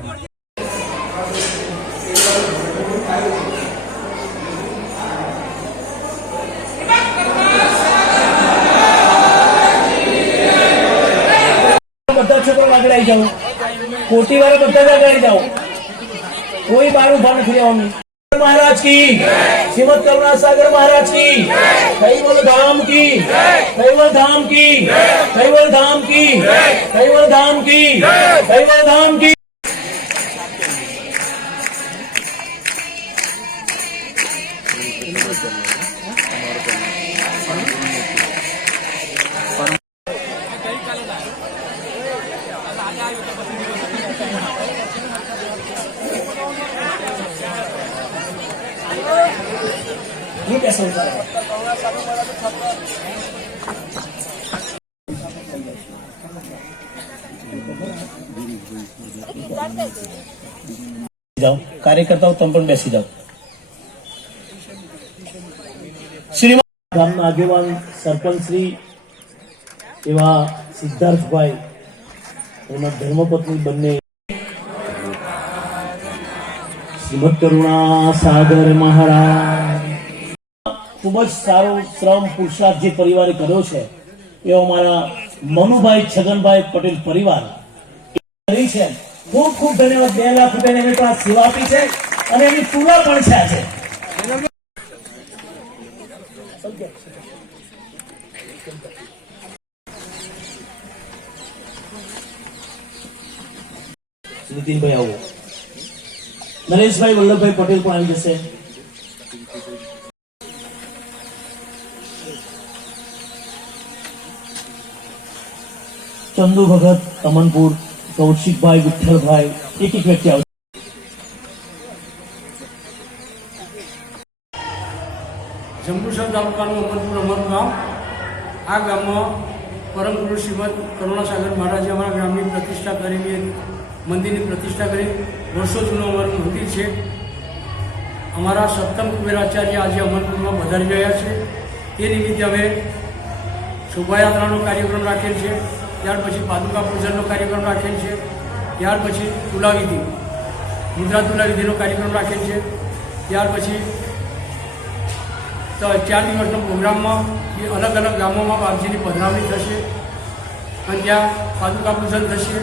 બધા છોકરો આગળ આવી જાઓ, કોટી વાળા બધા આગળ આવી જાઓ, કોઈ બાર ઉભા નથી રહેવાનું। महाराज की, श्रीमद करुणा सागर महाराज की, कैवल धाम की, कैवल धाम की, कैवल धाम की, कैवल धाम की, कैवल धाम की। ये कैसे होता है? जाओ कार्यकर्ताओं तुम पण बेसी जाओ। श्रीमान गामना આગેવાન સરપંચશ્રી એવા સિદ્ધાર્થભાઈ એના ધર્મપત્ની બંને શ્રીમદ કરુણા સાગર મહારાજ ખૂબ જ સારો શ્રમ પુરુષાર્થ જે પરિવારે કર્યો છે એ અમારા મનુભાઈ છગનભાઈ પટેલ પરિવાર કરી છે। ખૂબ ખૂબ ધન્યવાદ। 2 લાખ રૂપિયાની એમની પાસે સેવા આપી છે અને એની તુલા પણ છે આજે। નીતિનભાઈ આવો, નરેશભાઈ વલ્લભભાઈ પટેલ પણ આવી જશે। ચંદુ ભગત અમનપુર, કૌશિકભાઈ વિઠ્ઠલભાઈ, એક એક વ્યક્તિ આવશે। જંબુસર તાલુકાનું અમનપુર અમારું ગામ। આ ગામમાં પરમ ગુરુ શ્રીમદ કરુણાસાગર મહારાજે અમારા ગામની પ્રતિષ્ઠા કરેલી હતી, મંદિરની પ્રતિષ્ઠા કરી। વર્ષો જૂનું અમારું મંદિર છે। અમારા સપ્તમ કુબેરાચાર્ય આજે અમનપુરમાં પધારી રહ્યા છે। તે નિમિત્તે અમે શોભાયાત્રાનો કાર્યક્રમ રાખેલ છે, ત્યાર પછી પાદુકા પૂજનનો કાર્યક્રમ રાખેલ છે, ત્યાર પછી તુલાવિધિ મુદ્રા તુલાવિધિનો કાર્યક્રમ રાખેલ છે, ત્યાર પછી 4 દિવસના પ્રોગ્રામમાં અલગ અલગ ગામોમાં બાપજીની પધરાવણી થશે અને ત્યાં પાદુકા પૂજન થશે।